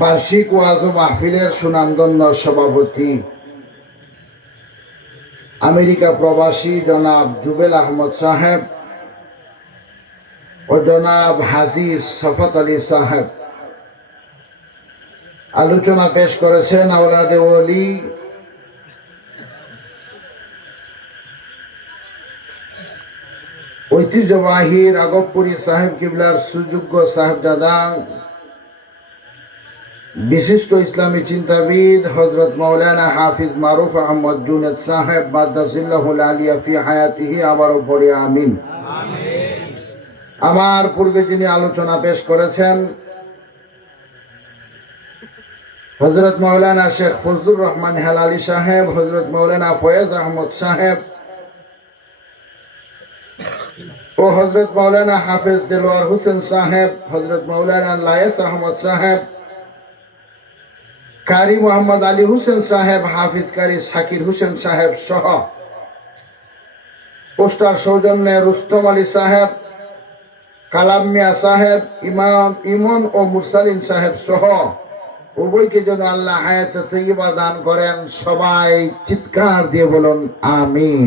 বার্ষিক ওয়াজ মাহফিলের সুনামধন্য সভাপতি আমেরিকা প্রবাসী জনাব জুবেল আহমদ সাহেব ও জনাব হাজি সফত আলী সাহেব। আলোচনা পেশ করেছেন আওলাদে ওলি ঐতিহ্যবাহী রাগবপুরী সাহেব কিবলার সুযোগ্য সাহেবজাদা, বিশিষ্ট ইসলামী চিন্তাবিদ হজরত মৌলানা হাফিজ মারুফ আহমদ জুনেদ সাহেব বাদাসিল্লাহুল আলিয়া ফি হায়াতিহি আবারও পড়ে, আমিন। আমার পূর্বে যিনি আলোচনা পেশ করেছেন, হজরত মৌলানা শেখ ফজলুর রহমান হেলালি সাহেব, হজরত মৌলানা ফয়েজ আহমদ সাহেব ও হজরত মৌলানা হাফেজ দেলোয়ার হোসেন সাহেব, হজরত মৌলানা লায়েস আহমদ সাহেব, কারি মোহাম্মদ আলী হোসেন সাহেব, হাফিজ কারি শাকির হোসেন সাহেব সহ পোস্টার সৌজন্যে রুস্তম আলী সাহেব, কালাম মিয়া সাহেব, ইমাম ইমন ও মুরসালিন সাহেব সহ উভয়কে যেন আল্লাহ হায়াত তৈবা দান করেন, সবাই চিৎকার দিয়ে বলুন, আমিন।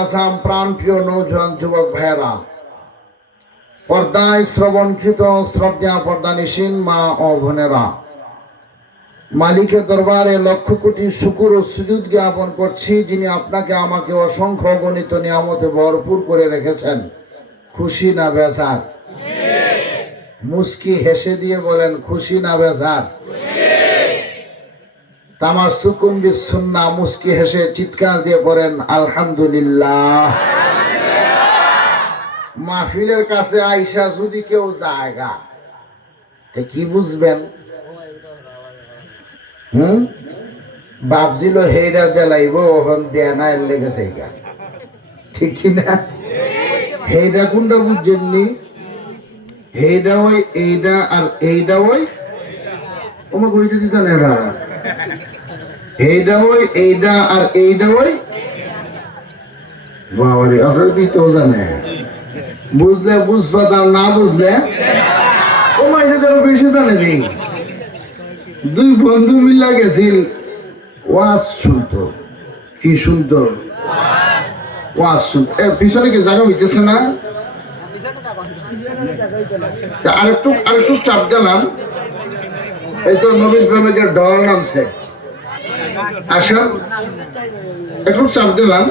আসাম যুবক পর্দানিসীন মা ও মালিকের দরবারে লক্ষ কোটি শুকুর ও সুযোগ জ্ঞাপন করছি, যিনি আপনাকে আমাকে অসংখ্য গণিত নিয়ামতে ভরপুর করে রেখেছেন। খুশি না বেসার মুস্কি হেসে দিয়ে বলেন, খুশি না বেসার তামার সুকুন বিসুন্না মুস্কি হেসে চিৎকার দিয়ে পড়েন, আলহামদুলিল্লাহ। মাহফিলের কাছে আইসা যদি কেউ জায়গা কি বুঝবেন? হুম? বাপজিল হেইরা দেলাইব ওখান দেয়া না এর লেগেছে এইটা ঠিক কি না? হেইটা কোনটা বুঝছেননি হেইটা ওই এইটা আর এইটা ওই? ওমা কইতে দিতা না এইটা ওই এইটা আর এইটা ওই? বাবারে, আপনারা দিতেও জানে। বুঝলে বুঝপাতাম না বুঝলে? ও মাইসে তো বেশি জানে নেই দুই বন্ধু মিলা গেছিল। ওয়াজ শুনতো। কি শুনতো? ওয়াজ শুনতো পিছনে কি জায়গা হইতেছে না? আরেকটু আরেকটু চাপ দিলাম। এই তো নবীন প্রেমিকের ডর নামছে। আসা। একটু চাপ দিলাম।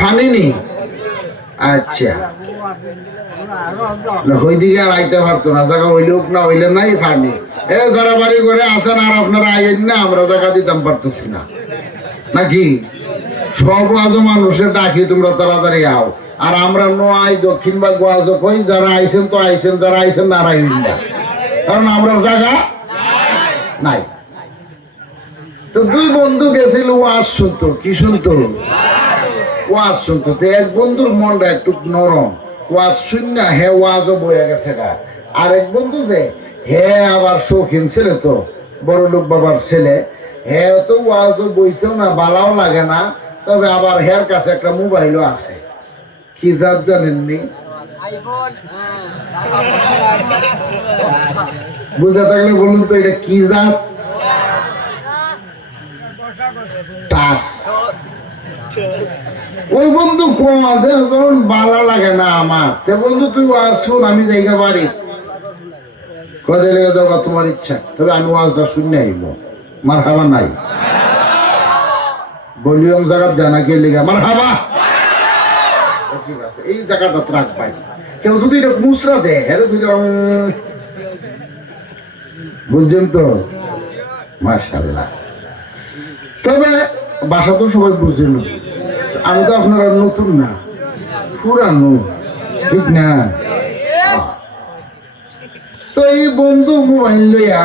ফানিনি আচ্ছা। না হইদিকে আর আইতে পারতো না। জায়গা হইলে হোক না হইলে নাই ফানি এ, যারা বাড়ি করে আসেন আর আপনারা আইয়েন না, আমরা জায়গা দিতাম পারতেছি না। নাকি? সব মানুষের ডাকি, তোমরা তাড়াতাড়ি আও। আর আমরা নো আই দক্ষিণ বা গোয়াজ কই, যারা আইছেন তো আইছেন, যারা আইছেন না কারণ আমরা জায়গা নাই। তো দুই বন্ধু গেছিল ওয়াজ শুনতো, কি শুনতো? ওয়াজ শুনতো। তো এক বন্ধুর মনটা একটু নরম। ওয়াজ শুন না, হে ওয়াজও বয়ে গেছে গা। আর এক বন্ধু যে, হে আবার শৌখিন ছেলে তো বড় লোক বাবার ছেলে। হে তো ওয়াজও বইছেও না, বালাও লাগে না। তবে আবার হের কাছে একটা মোবাইলও আছে। কি জাত জানেননি বুঝে থাকলে বলুন তো এটা কি জাত? ওই বন্ধু কম আছে? যখন ভালো লাগে না আমার। তে বন্ধু, তুই আসুন আমি জায়গা বাড়ি। কদে লেগে যাওয়া তোমার ইচ্ছা। তবে আমি ওয়াজটা শুনে আইব। মার হাবা নাই। ভলিউম জায়গা জানা কে লেগে মার হাবা। ঠিক আছে এই জায়গাটা রাখ পাই কেউ যদি এটা মুসরা দেয় হ্যাঁ তুই বুঝছেন তো? মাশাল্লাহ তবে বাসা তো সবাই বুঝছেন আমি তো আপনারা নতুন না, পুরানো, ঠিক না? তো এই বন্ধু মোবাইল লইয়া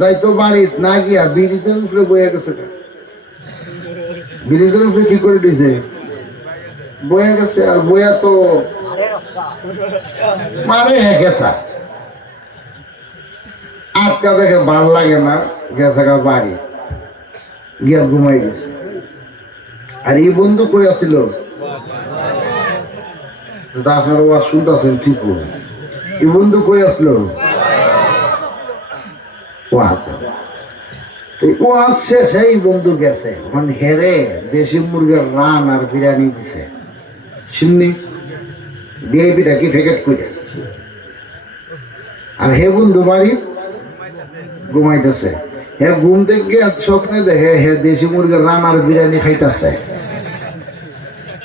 যাইতো বাড়িত, না গিয়া ব্রিজের উপরে বইয়া গেছে ব্রিজের উপরে কি করে দিছে? বয়ে গেছে, আর বয়া তো মারে গেছা। আজকা দেখে ভালো লাগে না, গেছে গা বাড়ি। গিয়া ঘুমাই গেছে। আর এই বন্ধু কই আসিল আপনার ওয়াজ শুনতেছেন ঠিক বলে। এই বন্ধু কই আসলো ওয়াজ তো এই ওয়াজ শেষ, এই বন্ধু গেছে। মানে হেরে দেশি মুরগের রান আর বিরিয়ানি দিছে। শুননি বিএপিটা কি ফেকেট করে আর হে বন্ধু বাড়ি? ঘুমাইতেছে। হে ঘুম থেকে স্বপ্নে দেখে হে দেশি মুরগির রান আর বিরিয়ানি খাইতেছে।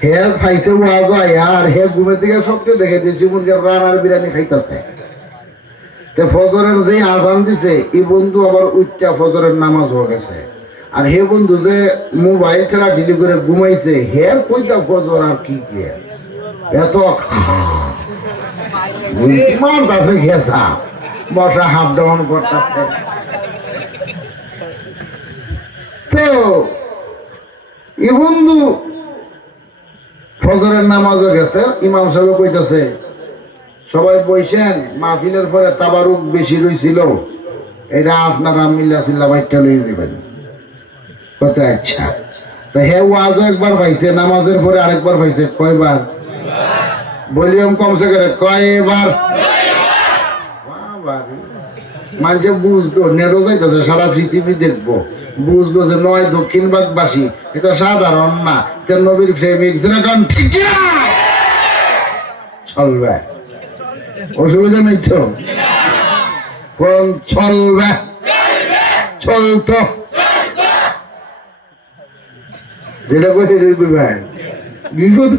হে খাইছে ওয়াজ আর হে ঘুমে থেকে স্বপ্নে দেখে দেশি মুরগির রান আর বিরিয়ানি খাইতেছে। ফজরের যে আজান দিছে, এই বন্ধু আবার উচ্চা ফজরের নামাজ হয়ে গেছে। আর হে বন্ধু যে মোবাইল ছাড়া ডিলি করে ঘুমাইছে হে কইতা ফজর আর কি কি? এত মারতাছে ঘেসা বসা হাফ ডাউন করতেছে। তো এ বন্ধু ফজরের নামাজও গেছে, ইমাম সাহেব কইতাছে সবাই বইছেন মাহফিলের পরে তাবারুক বেশি রইছিল। এটা আপনারা মিল্লা সিল্লা বাইকটা লইয়ে দেবেন কত আচ্ছা। তো হে ওয়াজও একবার পাইছে, নামাজের পরে আরেকবার পাইছে, কয়বার? ভলিউম কমসে করে কয়বার। মানুষে বুঝতো, নেটও যাইতেছে, সারা পৃথিবী দেখব। বুঝব যে নয় দক্ষিণ বাগবাসী এটা সাধারণ না। নবীর প্রেমিক, যেরকম ঠিক চলবে। অসুবিধা নেই তো? কোন চলবে। চলতো। যেটা ভাই। বিপদ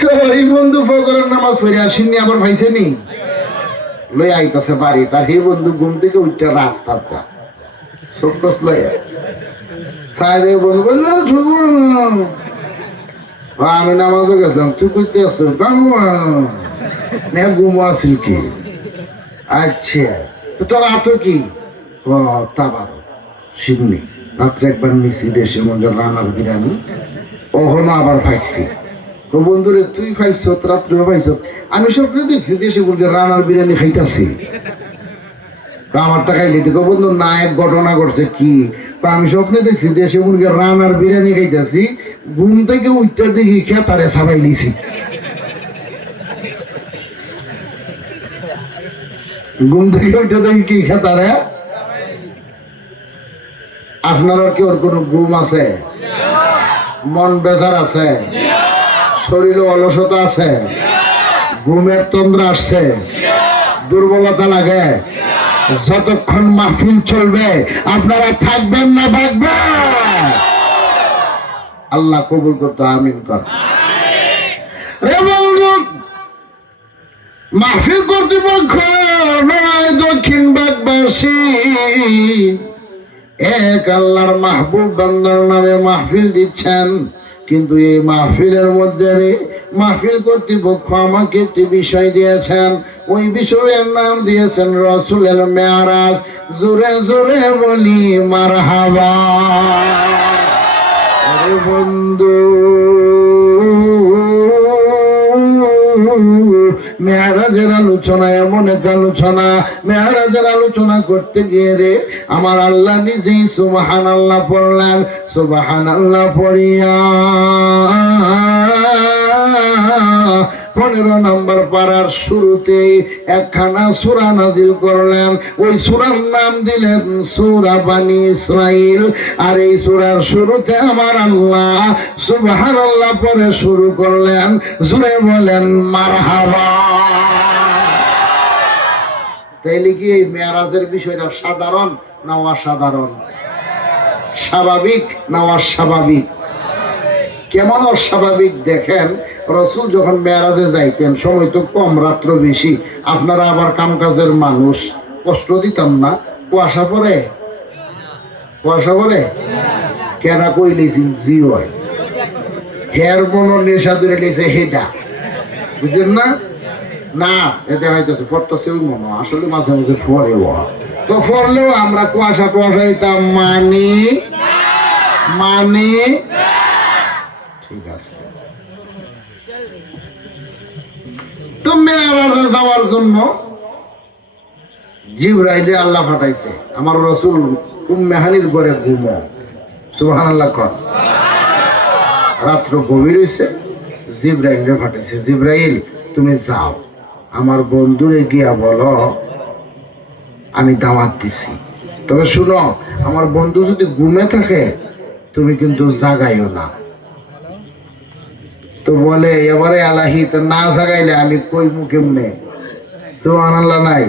তো এই বন্ধু ফজরের নামাজ আসেননি লই আইতাছে বাড়ি, তার বন্ধু ঘুম থেকে উঠতে রাস্তাটা সাইডে বন্ধু বলল আমি নামাজও গেছিলাম। তুই করতে আসছো? ঘুমো আসিল কি? আচ্ছা। তোর আতো কি? ও, তা বারো শিবনি, রাত্রে একবার মিশি দেশের মধ্যে রান্নার বিরিয়ানি ওখানে আবার ফাইছি তো বন্ধুরে, তুই খাইছ রাত্রে পাইছ আমি স্বপ্নে দেখছি দেশে বলতে রানার বিরিয়ানি খাইতাছি। আমার টাকাই দিতে বন্ধু না এক ঘটনা ঘটছে কি? আমি স্বপ্নে দেখছি দেশে মুরগি রানার বিরিয়ানি খাইতাছি, ঘুম থেকে দেখি সাবাই নিছি। ঘুম থেকে দেখি কি আপনার কি ওর কোনো ঘুম আছে? মন বেজার আছে? শরীরে অলসতা আছে? ঘুমের তন্দ্রা আসছে? দুর্বলতা লাগে? যতক্ষণ মাহফিল চলবে, আপনারা থাকবেন না থাকবেন আল্লাহ কবুল করতো, আমিন কর। মাহফিল কর্তৃপক্ষ, নয় দক্ষিণ বাগবাসী এক আল্লাহর মাহবুব, বান্দার নামে মাহফিল দিচ্ছেন। কিন্তু এই মাহফিলের মধ্যে মাহফিল কর্তৃপক্ষ আমাকে একটি বিষয় দিয়েছেন। ওই বিষয়ের নাম দিয়েছেন রসুলের মেয়ারাজ। জোরে জোরে বলি, মারহাবা। বন্ধু। আলোচনা, এমন এক আলোচনা, মেয়ারাজের আলোচনা করতে গিয়ে রে, আমার আল্লাহ নিজেই সুবাহান আল্লাহ পড়লেন সুবাহান আল্লাহ পড়িয়া। পনেরো নম্বর পাড়ার শুরুতেই একখানা সুরা নাজিল করলেন। ওই সুরার নাম দিলেন সুরা বানি ইসরাইল আর এই সুরার শুরুতে আমার আল্লাহ সুবহান আল্লাহ পরে শুরু করলেন। জুড়ে বলেন, মারহাবা। তাইলে কি এই মেয়ারাজের বিষয়টা সাধারণ না অসাধারণ? স্বাভাবিক না অস্বাভাবিক? কেমন অস্বাভাবিক? দেখেন, রসুল যখন মেয়ারাজে যাইতেন, সময় তো কম, রাত্র বেশি। আপনারা আবার কামকাজের মানুষ, কষ্ট দিতাম না। কুয়াশা পরে কুয়াশা পরে কেনা কই লিছি? জি হয় হের মনো নেশা ধরে লিছে হেটা বুঝলেন না? না, এতে হয়তো ওই মনো আসলে মাঝে মাঝে পরে তো পড়লেও আমরা কুয়াশা কুয়াশা দিতাম মানি মানে। ঠিক আছে। তো মেয়ারাজে যাওয়ার জন্য জিব্রাইলে আল্লাহ পাঠাইছে, আমার রসুল উম্মেহানির ঘরে ঘুমো সুবহান আল্লাহ কর রাত্র গভীর হয়েছে জিব্রাইলে পাঠাইছে, জিব্রাইল, তুমি যাও। আমার বন্ধুরে গিয়া বলো, আমি দাওয়াত দিছি। তবে শুনো, আমার বন্ধু যদি ঘুমে থাকে, তুমি কিন্তু জাগাইও না। তো বলে, এবারে আলাহি, তো না জাগাইলে আমি কইমু কেমনে? তো আনাল্লা নাই।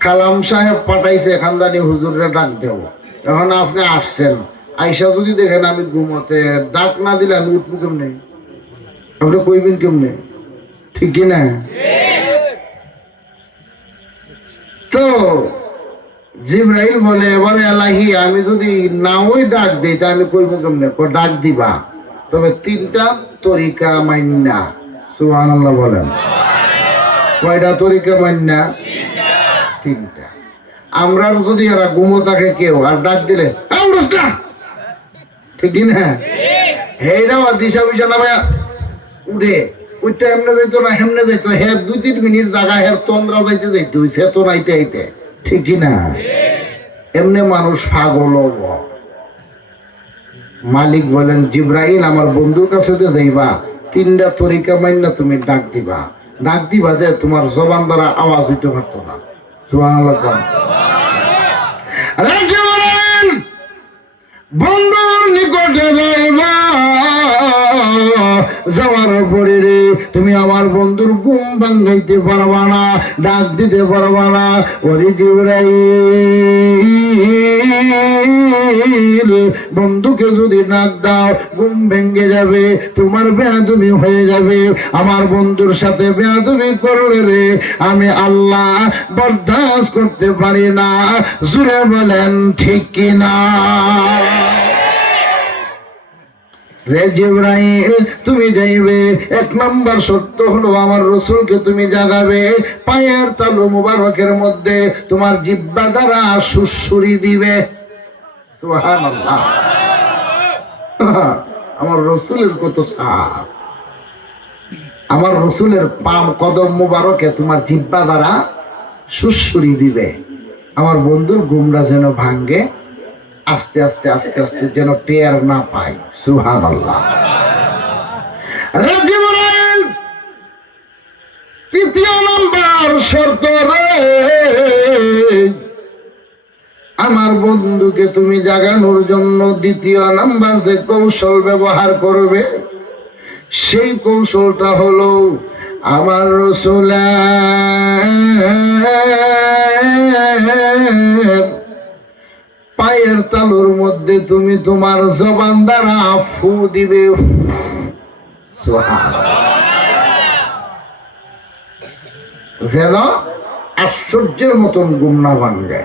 কালাম সাহেব পাঠাইছে, খানদানি হুজুরে ডাক দেব এখন আপনি আসছেন। আইসা যদি দেখেন আমি ঘুমোতে, ডাক না দিলে আমি উঠবো কেমনে? আপনি কইবেন কেমনে? ঠিক কি না তো জিব্রাইল বলে, এবারে আলাহি আমি যদি নাওই ডাক দিই, তা আমি কইব কেমনে? ডাক দিবা? তবে তিনটা তরিকা মান্না সুবহানাল্লাহ বলেন। কয়টা তরিকা মান্না তিনটা। আমরা যদি এরা গুমো থাকে কেউ, আর ডাক দিলে। ঠিক না হেইরাও দিশা বিশা নামে উঠে এমনে না, হেমনে দুই তিন মিনিট জায়গা হের তন্দ্রা যাইতে তো নাইতে আইতে। ঠিক কি না মানুষ পাগল মালিক বলেন, জিব্রাইল, আমার বন্ধুর কাছে তো যাইবা। তিনটা তরিকা মাইনা তুমি ডাক দিবা। ডাক দিবা যে তোমার জবান দ্বারা আওয়াজ হইতে পারতো না। বন্ধুর নিকটে যাইবা। যাওয়ার পরে রে, তুমি আমার বন্ধুর ঘুম ভাঙ্গাইতে পারবা না, ডাক দিতে পারবা না। ওরে জিবরাইল, বন্ধুকে যদি ডাক দাও, ঘুম ভেঙে যাবে, তোমার বেয়াদুমি হয়ে যাবে। আমার বন্ধুর সাথে বেয়াদুমি করলে রে, আমি আল্লাহ বরদাস্ত করতে পারি না। জুড়ে বলেন, ঠিক কিনা? রে জিব্রাইল, তুমি যাইবে। এক নাম্বার সত্য হলো আমার রসুলকে তুমি জাগাবে পায়ের তালু মুবারকের মধ্যে, তোমার জিব্বা দ্বারা সুসুরি দিবে। আমার রসুলের কত সাপ। আমার রসুলের পাম কদম মুবারকে তোমার জিব্বা দ্বারা সুসুরি দিবে। আমার বন্ধুর গুমরা যেন ভাঙ্গে আস্তে আস্তে আস্তে আস্তে যেন টের না পাই। সুহান আল্লাহ তৃতীয় নম্বর শর্ত আমার বন্ধুকে তুমি জাগানোর জন্য দ্বিতীয় নাম্বার যে কৌশল ব্যবহার করবে, সেই কৌশলটা হলো আমার রসুলের পায়ের তালুর মধ্যে তুমি তোমার জবান দ্বারা ফু দিবে। যেন আশ্চর্যের মতন গুমনা ভাঙ্গে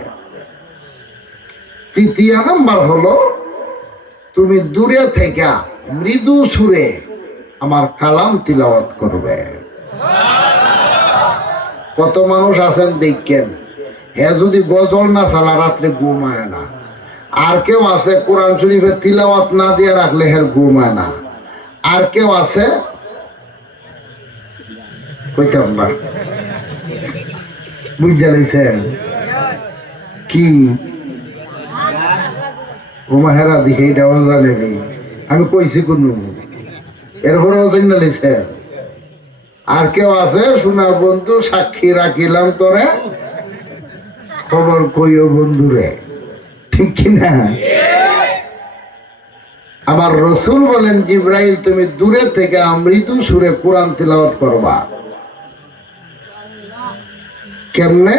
তৃতীয় নাম্বার হলো, তুমি দূরে থেকে মৃদু সুরে আমার কালাম তিলাওয়াত করবে। কত মানুষ আছেন দেখেন। হে যদি গজল না চালা, রাত্রে ঘুমায় না। আর কেউ আছে কোরআন শরীফের তিলাওয়াত না দিয়ে রাখলে হের ঘুমায় না। আর কেউ আছে কইতাম বুঝতে কি? হেরা দিকে এটা জানে আমি কইছি কোন। এরপরেও জানি আর কেউ আছে শোনা বন্ধু, সাক্ষী রাখিলাম তোরে। খবর কইও বন্ধুরে। ঠিক কিনা? আমার রসুল বলেন, জিব্রাইল, তুমি দূরে থেকে মৃদু সুরে কোরআন তিলাওয়াত করবা। কেমনে?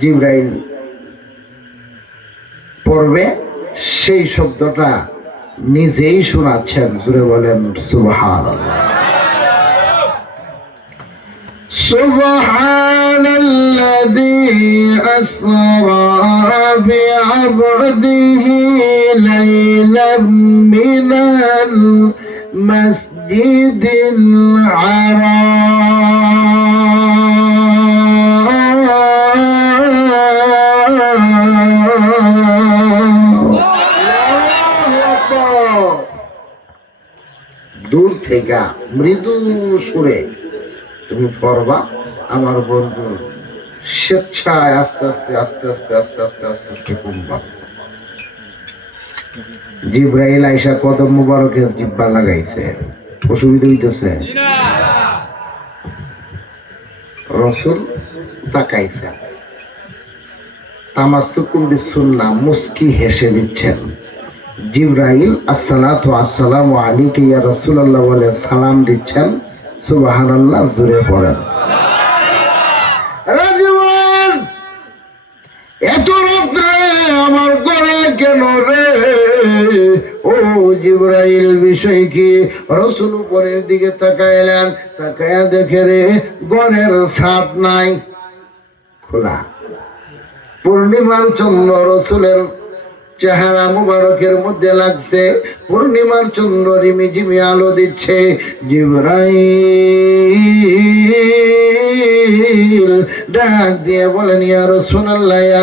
জিব্রাইল পড়বে, সেই শব্দটা নিজেই শোনাচ্ছেন জুড়ে বলেন সুবহান سبحان الذي أسرى بعبده ليلا من المسجد الحرام দূর থেকে মৃদু সুরে তুমি পড়বা, আমার বন্ধু স্বেচ্ছায় আস্তে আস্তে আস্তে আস্তে আস্তে আস্তে আস্তে আস্তে কমবা জিব্রাইল আইসা কদম মুবারকে জিব্বা লাগাইছে। অসুবিধা হইতেছে। রসুল তাকাইছে। তামাসুকুম বিসুন্নাহ মুস্কি হেসে দিচ্ছেন। ইয়া বলে সালাম দিচ্ছেন। সুবহানাল্লাহ জুড়ে পড়েন। এত রাত্রে আমার ঘরে কেন রে? ও জিব্রাইল, বিষয় কি? রসুল উপরের দিকে তাকাইলেন তাকায়া দেখে রে, ঘরের ছাদ নাই, খোলা। পূর্ণিমার চন্দ্র রসুলের চেহারা মুবারকের মধ্যে লাগছে। পূর্ণিমার চন্দ্র রিমি ঝিমি আলো দিচ্ছে। ডাক দিয়ে বলেন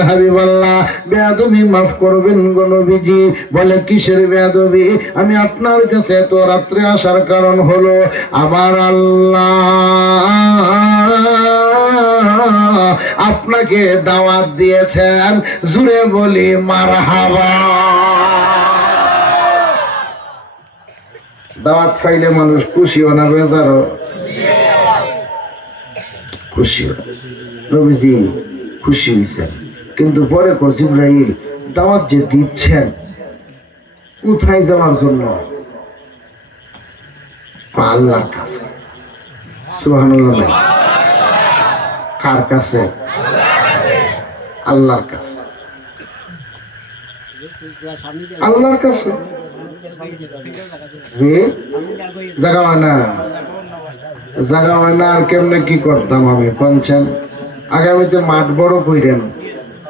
হাবিবাল্লাহ, বেয়াদবি মাফ করবেন গো বলে, কিসের বেয়াদবি? আমি আপনার কাছে এত রাত্রে আসার কারণ হলো, আমার আল্লাহ আপনাকে দাওয়াত দিয়েছেন, জুড়ে বলি মারহাবা। দাওয়াত পাইলে মানুষ খুশিও না, বেজারও। খুশি রবিজি খুশি হয়েছেন কিন্তু পরে কসিব্রাহিম দাওয়াত যে দিচ্ছেন, কোথায় যাওয়ার জন্য? আল্লাহর কাছে। সুবহানাল্লাহ কার কাছে? আল্লাহর কাছে। আল্লাহর কাছে? হুম? জাগা না। জাগা হয় আর কেমনে কি করতাম আমি মাঠ কইরেন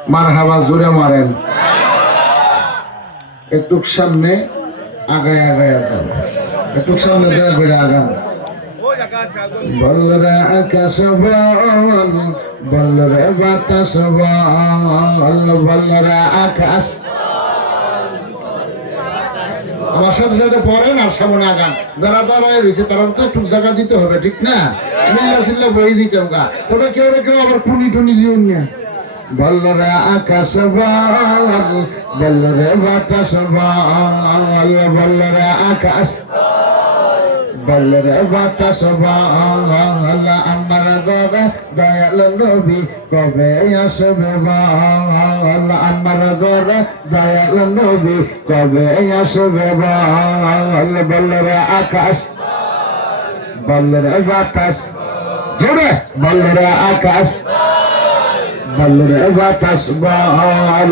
মার হাওয়া জুড়ে মারেন। একটু সামনে আগায় আগায় যান। একটু সামনে দয়া করে বলরে আকাশ বল বলরে বাতাস বল বলরে আকাশ আমার সাথে সাথে পড়েন আর সামনে আগান। যারা দাঁড়ায় রয়েছে, তারা তো একটু জায়গা দিতে হবে, ঠিক না? মিল্লা সিল্লা বই দিতাম গা। তবে কেউ কেউ আবার টুনি টুনি দিও না। বলরে আকাশ বল বলরে বাতাস বল বলরে আকাশ বলরে বাতাস আমার গরে দয়াল নবী কবে আসবে বল? আমার গরে দয়াল নবী কবে আসবে বল? বলরে আকাশ বলরে বাতাস, জোরে বলরে আকাশ। বলরে বাতাস বল,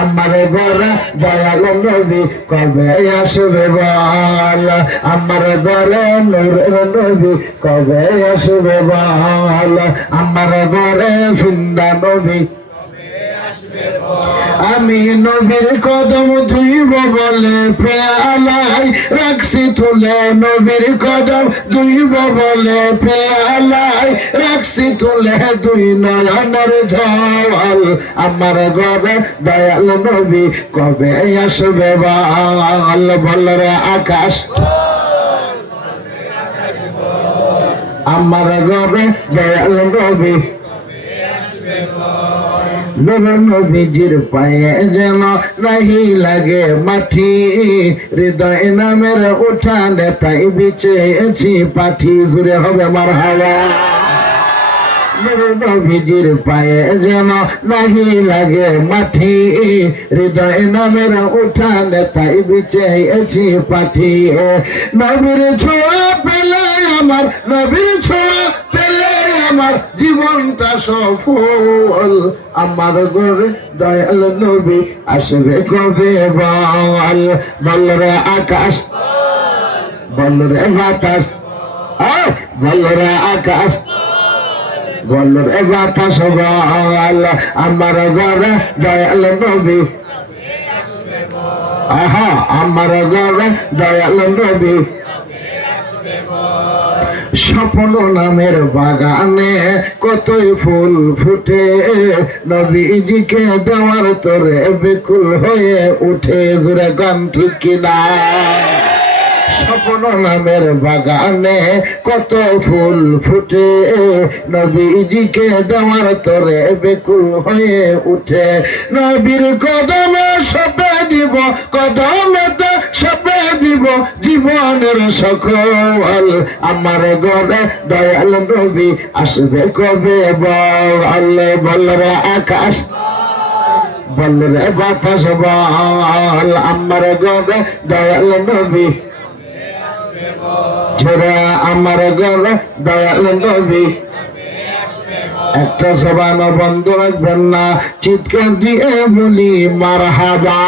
আমার ঘরে দয়াল নবী কবে আসবে বল? আমার ঘরে নূরের নবী কবে আসবে বল? আমার ঘরে জিন্দা নবী আমি নবীর কদম ধুইব বলে পেয়ালাই রাখছি তুলে। নবীর কদম ধুইব বলে পেয়ালাই রাখছি তুলে। দুই নয়নের ঝাল আমার ঘরে দয়াল নবী কবে আসবে বাল? বলরে আকাশ। আমার ঘরে দয়াল নবী নবীজির পায়ে যেন নাহি লাগে মাটি হৃদয় নামের উঠানে তাই বিচেছি পাঠি। জুড়ে হবে মার হাওয়া নবীজির পায়ে যেন নাহি লাগে মাটি। হৃদয় নামের উঠানে তাই বিচেছি পাঠি। নবীর ছোঁয়া পেলে আমার, নবীর ছোঁয়া পেলে আমার জীবনটা সফল। আমার ঘরে দয়াল নবী আসবে কবে বল? বলরে আকাশ, বলরে বাতাস বলরে আকাশ। বলরে বাতাস বল আমার ঘরে দয়াল নবী। আহা, আমার ঘরে দয়াল নবী। স্বপ্ন নামের বাগানে কতই ফুল ফুটে, নবীজিকে দেওয়ার তোরে বেকুল হয়ে উঠে জুড়ে গান ঠিক কিনা। স্বপ্ন নামের বাগানে কত ফুল ফুটে, নবীজিকে দেওয়ার তরে বেকুল হয়ে উঠে। নবীর কদমে সপে দিব, কদমেতে সপে দিব জীবনের সকল। আমার ঘরে দয়াল নবী আসবে কবে বল বলরে আকাশ বলরে বাতাস বল। আমার ঘরে দয়াল নবী ছেড়ে আমার ঘরে দয়াল নবী। একটা সবান বন্ধ রাখবেন না, চিৎকার দিয়ে বলি মার হাবা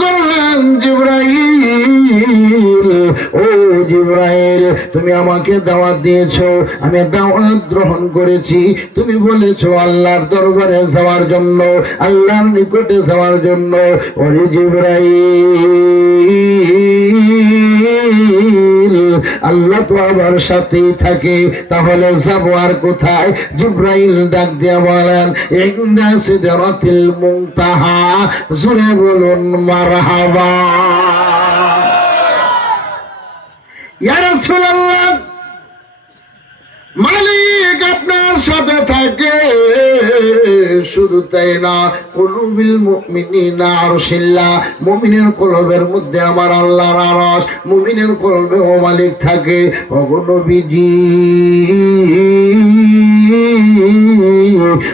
করলেন জিব্রাইল। ও জিব্রাইল, তুমি আমাকে দাওয়াত দিয়েছ, আমি দাওয়াত গ্রহণ করেছি। তুমি বলেছ, আল্লাহর দরবারে যাওয়ার জন্য, আল্লাহর নিকটে যাওয়ার জন্য। ওরে জিব্রাইল, আল্লাহ তো আমার সাথেই থাকে, তাহলে যাব আর কোথায়? জিব্রাইল ডাক দিয়ে বলেন, ইন্দা সিদরাতিল মুনতাহা জুড়ে বলুন, মারহাবা ইয়া রাসূলুল্লাহ মালিক আপনার সাথে থাকে, শুধু তাই না, কুলুবিল মুমিনিনা আরশিল্লাহ, মুমিনের কলবের মধ্যে আমার আল্লাহর আরশ, মুমিনের কলবে ও মালিক থাকে। ওগো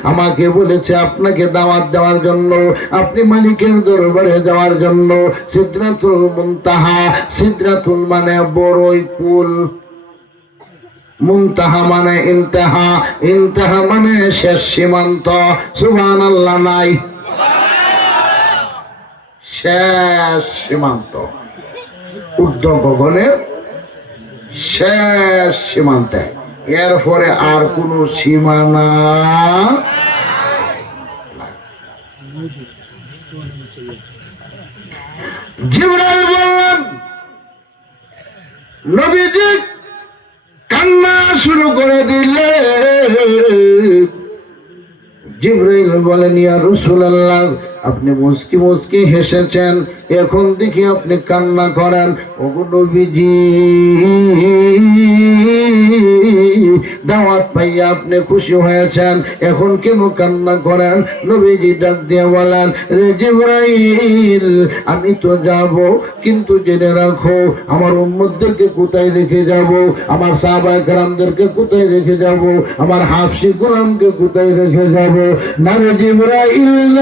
আমাকে বলেছে আপনাকে দাওয়াত দেওয়ার জন্য, আপনি মালিকের দরবারে যাওয়ার জন্য, সিদ্রাতুল মুনতাহা, সিদ্রাতুল মানে বড়ই কুল। মুনতাহা মানে ইন্তাহা ইন্তাহা মানে শেষ সীমান্ত। সুবহান আল্লাহ নাই। শেষ সীমান্ত। ঊর্ধ্ব গগনের শেষ সীমান্তে। এরপরে আর কোনো সীমানা বললেন, নবীজি, কান্না শুরু করে দিলে। জিব্রাইল বলেন, ইয়া রাসূলুল্লাহ, আপনি মুস্কি মুস্কি হেসেছেন। এখন দেখি আপনি কান্না করেন। ওগো নবীজি দাওয়াত পাইয়া আপনি খুশি হয়েছেন। এখন কেন কান্না করেন? নবীজি ডাক দিয়ে বলেন, রে জিব্রাইল, আমি তো যাব, কিন্তু জেনে রাখো, আমার উম্মতদেরকে কোথায় রেখে যাব? আমার সাহাবায়ে কেরামদেরকে কোথায় রেখে যাব? আমার হাফসি গোলামকে কোথায় রেখে যাব? না রে জিব্রাইল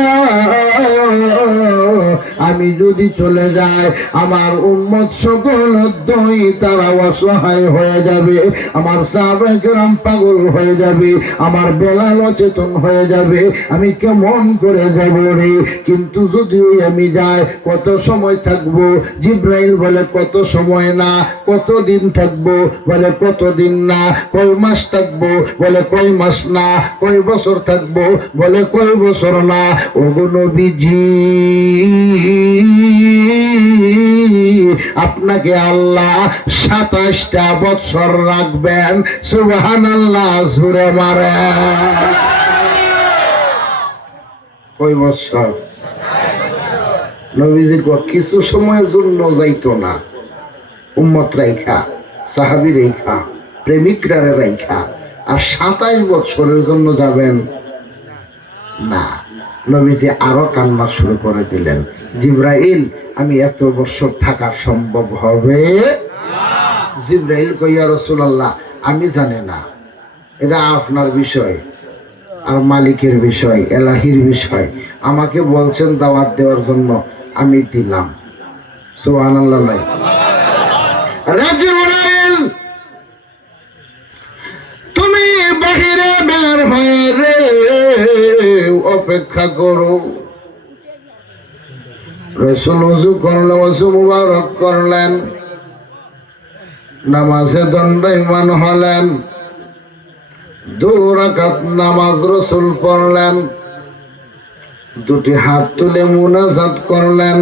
আমি যদি চলে যাই, আমার উম্মত সকল তারা অসহায় হয়ে যাবে। আমার সাহাবাহাম পাগল হয়ে যাবে, আমার বেলাল অচেতন হয়ে যাবে, আমি কেমন করে যাব রে? কিন্তু যদি আমি যাই, কত সময় থাকব? জিব্রাইল বলে, কত সময় না কত দিন থাকব? বলে কত দিন না, কয় মাস থাকব? বলে, কয় মাস না, কয় বছর থাকব? বলে, কয় বছর না? ওগো নবীজি। আপনাকে আল্লাহ সাতাশটা বছর রাখবেন। সুবহান আল্লাহ সুরে মারে। কয় বছর? নবীজি কিছু সময়ের জন্য যাইতো না। উম্মত রাইখা, সাহাবি রেখা প্রেমিকরা রেখা আর সাতাশ বছরের জন্য যাবেন না। নবীজি আরও কান্না শুরু করে দিলেন। জিব্রাইল, আমি এত বছর থাকা সম্ভব হবে? জিব্রাইল কইয়া রসুলাল্লাহ, আমি জানি না। এটা আপনার বিষয়, আর মালিকের বিষয়, এলাহির বিষয়। আমাকে বলছেন দাওয়াত দেওয়ার জন্য আমি দিলাম। সোহান তুমি বাহিরে বের হয়ে অপেক্ষা করো। রসুল উজু করলেন ওজু মুবারক করলেন। নামাজে দণ্ডায়মান হলেন। দু রাকাত নামাজ রসুল পড়লেন। দুটি হাত তুলে মুনাজাত করলেন।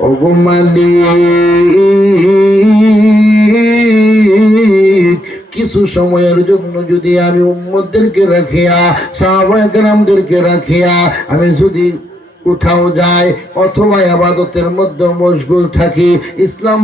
ওগুমালি কিছু কিছু সময়ের জন্য যদি আমি উম্মদেরকে রাখিয়া সাহাবাহামদেরকে রাখিয়া আমি যদি কোথাও যায় অথবা আবাদতের মধ্যে মশগুল থাকি, ইসলাম